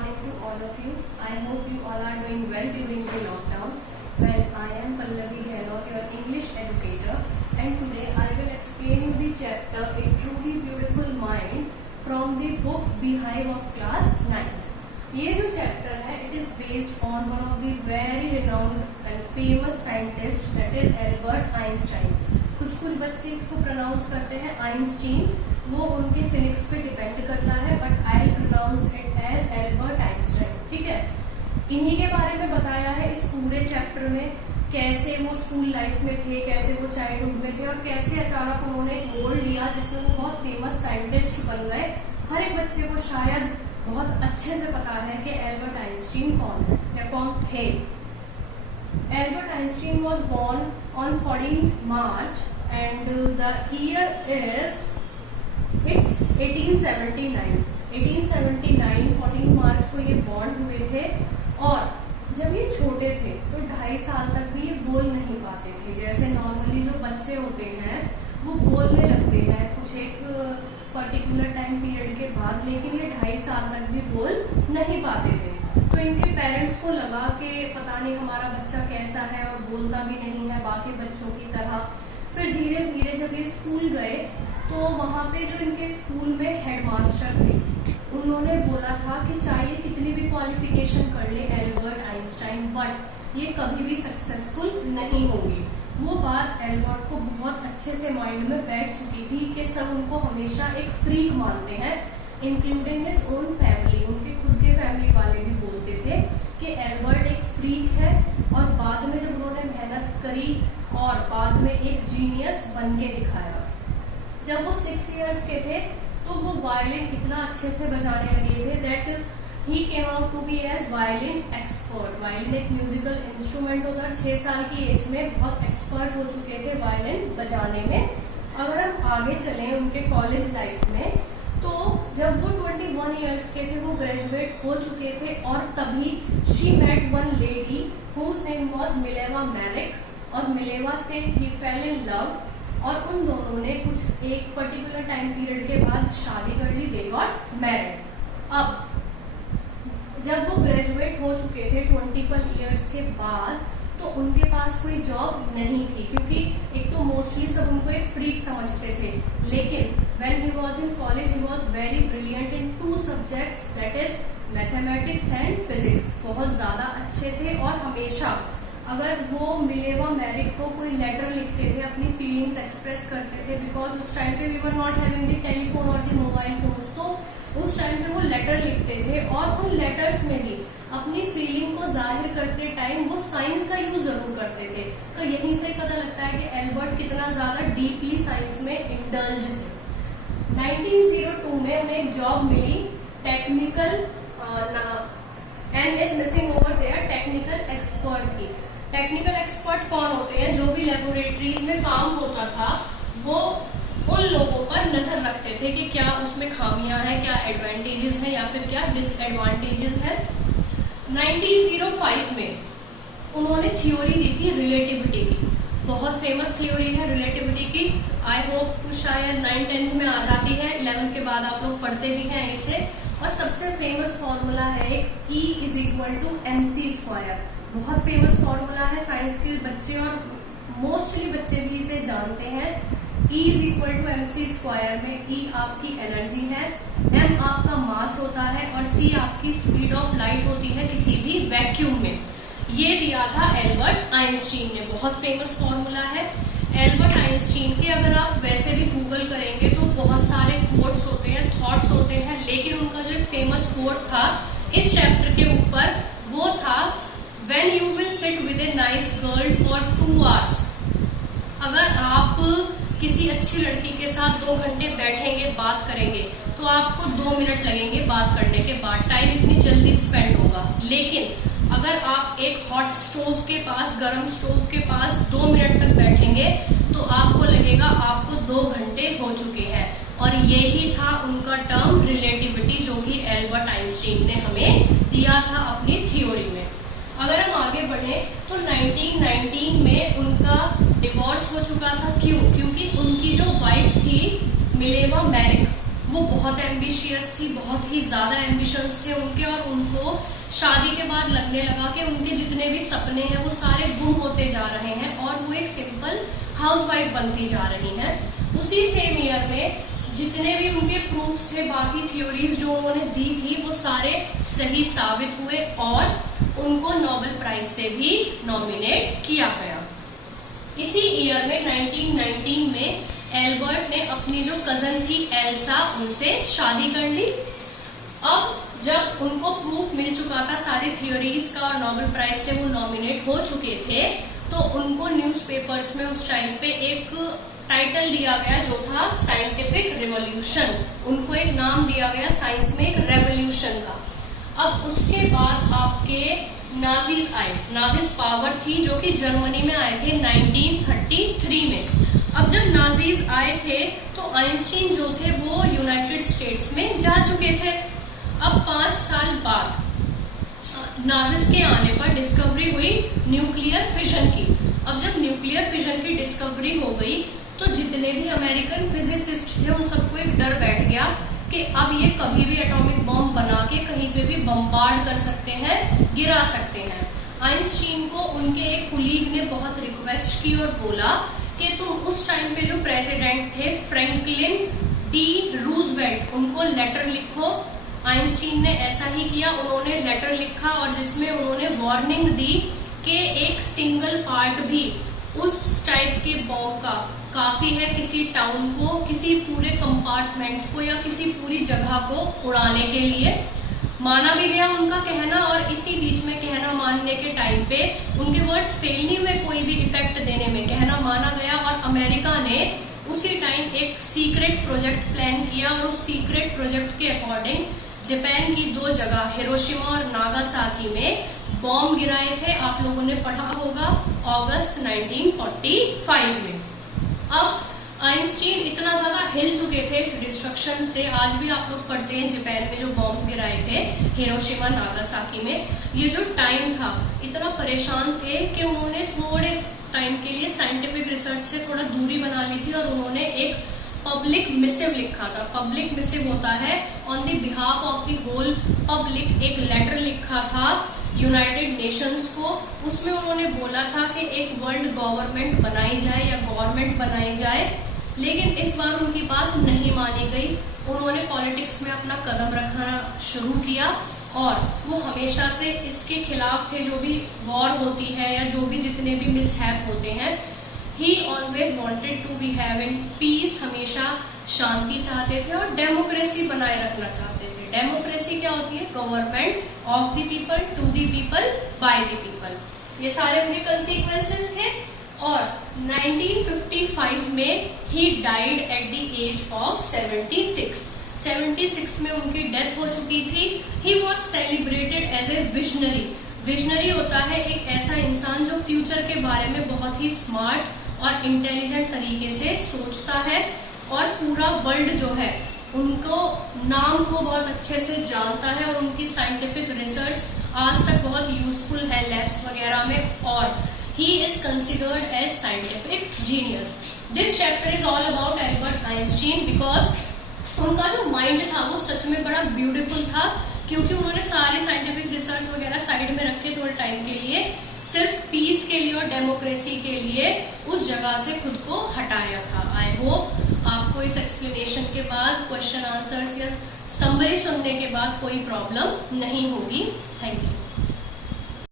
morning to all of you. I hope you all are doing well during the lockdown. Well, I am Pallavi Gehlot, your English educator, and today I will explain you the chapter A Truly Beautiful Mind from the book Beehive of Class 9th. ये जो chapter है it is based on one of the very renowned and famous scientist, that is Albert Einstein. कुछ बच्चे इसको pronounce करते हैं Einstein, वो उनके फिजिक्स पे डिपेंड करता है, but I pronounce it as Albert Einstein. ठीक है, इन्हीं के बारे में बताया है इस पूरे चैप्टर में, कैसे वो स्कूल लाइफ में थे, कैसे वो चाइल्डहुड में थे और कैसे अचानक उन्होंने एक मोल्ड लिया जिसमें वो बहुत फेमस साइंटिस्ट बन गए. हर एक बच्चे को शायद बहुत अच्छे से पता है कि एल्बर्ट आइंस्टीन कौन है या कौन थे. Albert Einstein was born on 14th March and the year is it's 1879. 14 मार्च को ये बॉर्न हुए थे और जब ये छोटे थे तो 2.5 साल तक भी ये बोल नहीं पाते थे. जैसे नॉर्मली जो बच्चे होते हैं वो बोलने लगते हैं कुछ एक पर्टिकुलर टाइम पीरियड के बाद, लेकिन ये 2.5 साल तक भी बोल नहीं पाते थे. तो इनके पेरेंट्स को लगा कि पता नहीं हमारा बच्चा कैसा है और बोलता भी नहीं है बाकी बच्चों की तरह. फिर धीरे धीरे जब ये स्कूल गए तो वहाँ पे जो इनके स्कूल में हेडमास्टर थे उन्होंने बोला था कि चाहे कितनी भी क्वालिफिकेशन कर ले एल्बर्ट आइंस्टाइन, बट ये कभी भी सक्सेसफुल नहीं होगी. वो बात एल्बर्ट को बहुत अच्छे से माइंड में बैठ चुकी थी कि सब उनको हमेशा एक फ्रीक मानते हैं, इंक्लूडिंग हिज ओन फैमिली. उनके खुद के फैमिली वाले भी बोलते थे कि एल्बर्ट एक फ्रीक है. और बाद में जब उन्होंने मेहनत करी और बाद में एक जीनियस बन के दिखाया. जब वो 6 years के थे तो वो वायलिन इतना अच्छे से बजाने लगे थे that he came out to be as violin expert. Violin एक म्यूजिकल इंस्ट्रूमेंट होता है. 6 साल की एज में बहुत एक्सपर्ट हो चुके थे वायलिन बजाने में. अगर हम आगे चलें उनके कॉलेज लाइफ में तो जब वो 21 years के थे वो ग्रेजुएट हो चुके थे और तभी she met one lady whose name was Mileva Maric. और मिलेवा से ही फेल इन लव और उन दोनों ने कुछ एक पर्टिकुलर टाइम पीरियड के बाद शादी कर ली. They got married. अब जब वो ग्रेजुएट हो चुके थे 21 years के बाद तो उनके पास कोई जॉब नहीं थी, क्योंकि एक तो मोस्टली सब उनको एक फ्रीक समझते थे. लेकिन when he was in college he was very brilliant in 2 subjects, that is mathematics and physics. बहुत ज़्यादा अच्छे थे और हमेशा अगर वो मिलेवा मैरिक को कोई लेटर लिखते थे अपनी फीलिंग्स एक्सप्रेस करते थे, बिकॉज उस टाइम पे we were not having the telephone और द मोबाइल फोन्स, तो उस टाइम पे वो लेटर लिखते थे और उन लेटर्स में भी अपनी फीलिंग को जाहिर करते टाइम वो साइंस का यूज जरूर करते थे. तो यहीं से पता लगता है कि एल्बर्ट कितना ज्यादा डीपली साइंस में इंडल्ज थे. 1902 में उन्हें एक जॉब मिली technical and is missing over there technical expert की. टेक्निकल एक्सपर्ट कौन होते हैं? जो भी लेबोरेटरीज में काम होता था वो उन लोगों पर नजर रखते थे कि क्या उसमें खामियां हैं, क्या एडवांटेजेस हैं या फिर क्या डिसएडवांटेजेस हैं. 1905 में उन्होंने थ्योरी दी थी रिलेटिविटी की. बहुत फेमस थ्योरी है रिलेटिविटी की. आई होप शायद 9th-10th में आ जाती है, 11th के बाद आप लोग पढ़ते भी हैं इसे. और सबसे फेमस फॉर्मूला है एक E = mc². बहुत फेमस फॉर्मूला है, साइंस के बच्चे और मोस्टली बच्चे भी इसे जानते हैं. E = mc² में E आपकी एनर्जी है, m आपका मास होता है और c आपकी स्पीड ऑफ लाइट होती है किसी भी वैक्यूम में. ये दिया था एल्बर्ट आइंस्टीन ने. बहुत फेमस फॉर्मूला है एल्बर्ट आइंस्टीन के. अगर आप वैसे भी गूगल करेंगे तो बहुत सारे कोट्स होते हैं, थॉट्स होते हैं, लेकिन उनका जो एक फेमस कोट था इस चैप्टर के ऊपर वो था When you will sit with a nice girl for 2 hours. अगर आप किसी अच्छी लड़की के साथ 2 घंटे बैठेंगे, बात करेंगे, तो आपको 2 मिनट लगेंगे बात करने के बाद. टाइम इतनी जल्दी स्पेंड होगा. लेकिन अगर आप एक हॉट स्टोव के पास, गर्म स्टोव के पास 2 मिनट तक बैठेंगे तो आपको लगेगा आपको 2 घंटे हो चुके हैं. और यही था उनका टर्म रिलेटिविटी जो कि एल्बर्ट आइंस्टीन ने हमें दिया था अपनी थ्योरी में. अगर हम आगे बढ़े तो 1919 में उनका डिवोर्स हो चुका था. क्यों? क्योंकि उनकी जो वाइफ थी मिलेवा मैरिक वो बहुत एम्बिशियस थी, बहुत ही ज़्यादा एम्बिशंस थे उनके, और उनको शादी के बाद लगने लगा कि उनके जितने भी सपने हैं वो सारे गुम होते जा रहे हैं और वो एक सिंपल हाउसवाइफ बनती जा रही हैं। उसी सेम ईयर में जितने भी उनके प्रूफ्स थे, बाकी थ्योरीज जो उन्होंने दी थी, वो सारे सही साबित हुए और उनको नोबेल प्राइज से भी नॉमिनेट किया गया। इसी ईयर में 1919 में एल्बर्ट ने अपनी जो कजन थी एल्सा, उनसे शादी कर ली। अब जब उनको प्रूफ मिल चुका था सारी थ्योरीज का और नोबेल प्राइज से वो नॉमिनेट हो चुके थे, तो उनको न्यूज़पेपर्स में उस टाइम पे एक टाइटल दिया गया जो था साइंटिफिक रिवॉल्यूशन। उनको एक नाम दिया गया साइंस में एक रेवोल्यूशन का। अब उसके बाद आपके नाजीज आए। नाजीज पावर थी जो कि जर्मनी में आए थे 1933 में। अब जब नाजीज आए थे तो आइंस्टीन जो थे वो यूनाइटेड स्टेट्स में जा चुके थे। अब 5 साल बाद नाजीज के आने पर डिस्कवरी हुई न्यूक्लियर फिशन की। अब जब न्यूक्लियर फिशन की डिस्कवरी हो गई तो जितने भी अमेरिकन फिजिसिस्ट थे उन सबको एक डर बैठ गया कि अब ये कभी भी एटॉमिक बॉम्ब बना के कहीं पे भी बम्बार्ड कर सकते हैं, गिरा सकते हैं। आइंस्टीन को उनके एक कुलीग ने बहुत रिक्वेस्ट की और बोला कि तुम उस टाइम पे जो प्रेसिडेंट थे फ्रैंकलिन डी रूजवेल्ट, उनको लेटर लिखो। आइंस्टीन ने ऐसा ही किया, उन्होंने लेटर लिखा और जिसमें उन्होंने वार्निंग दी कि एक सिंगल पार्ट भी उस टाइप के बॉम्ब का काफी है किसी टाउन को, किसी पूरे कंपार्टमेंट को या किसी पूरी जगह को उड़ाने के लिए। माना भी गया उनका कहना, और इसी बीच में कहना मानने के टाइम पे उनके वर्ड्स फेल नहीं हुए कोई भी इफेक्ट देने में, कहना माना गया। और अमेरिका ने उसी टाइम एक सीक्रेट प्रोजेक्ट प्लान किया और उस सीक्रेट प्रोजेक्ट के अकॉर्डिंग जापान की 2 जगह हिरोशिमा और नागासाकी में बॉम्ब गिराए थे। आप लोगों ने पढ़ा होगा अगस्त 1945 में। अब आइंस्टीन इतना ज्यादा हिल चुके थे इस डिस्ट्रक्शन से, आज भी आप लोग पढ़ते हैं जापान में जो बॉम्ब्स गिराए थे हिरोशिमा नागासाकी में, ये जो टाइम था इतना परेशान थे कि उन्होंने थोड़े टाइम के लिए साइंटिफिक रिसर्च से थोड़ा दूरी बना ली थी और उन्होंने एक पब्लिक मिसिव लिखा था। पब्लिक मिसिव होता है on the behalf of the whole public, एक लेटर लिखा था यूनाइटेड नेशंस को। उसमें उन्होंने बोला था कि एक वर्ल्ड गवर्नमेंट बनाई जाए या गवर्नमेंट बनाई जाए, लेकिन इस बार उनकी बात नहीं मानी गई। उन्होंने पॉलिटिक्स में अपना कदम रखना शुरू किया और वो हमेशा से इसके खिलाफ थे, जो भी वॉर होती है या जो भी जितने भी मिसहैप होते हैं। He always wanted to be have in peace, हमेशा शांति चाहते थे और डेमोक्रेसी बनाए रखना चाहते थे। डेमोक्रेसी क्या होती है? Government of the people, to the people, by the people. ये सारे उनके कंसीक्वेंसेस थे। और 1955 में he died at the age of 76 में उनकी डेथ हो चुकी थी। He was celebrated as a visionary. Visionary होता है एक ऐसा इंसान जो फ्यूचर के बारे में बहुत ही स्मार्ट और इंटेलिजेंट तरीके से सोचता है और पूरा वर्ल्ड जो है उनको नाम को बहुत अच्छे से जानता है और उनकी साइंटिफिक रिसर्च आज तक बहुत यूजफुल है लैब्स वगैरह में, और he is considered as scientific genius. This chapter is all about Albert Einstein because उनका जो माइंड था वो सच में बड़ा ब्यूटीफुल था, क्योंकि उन्होंने सारे साइंटिफिक रिसर्च वगैरह साइड में रखे थोड़े टाइम के लिए, सिर्फ पीस के लिए और डेमोक्रेसी के लिए उस जगह से खुद को हटाया था। आई होप आपको इस एक्सप्लेनेशन के बाद क्वेश्चन आंसर्स या समरी सुनने के बाद कोई प्रॉब्लम नहीं होगी। Thank you.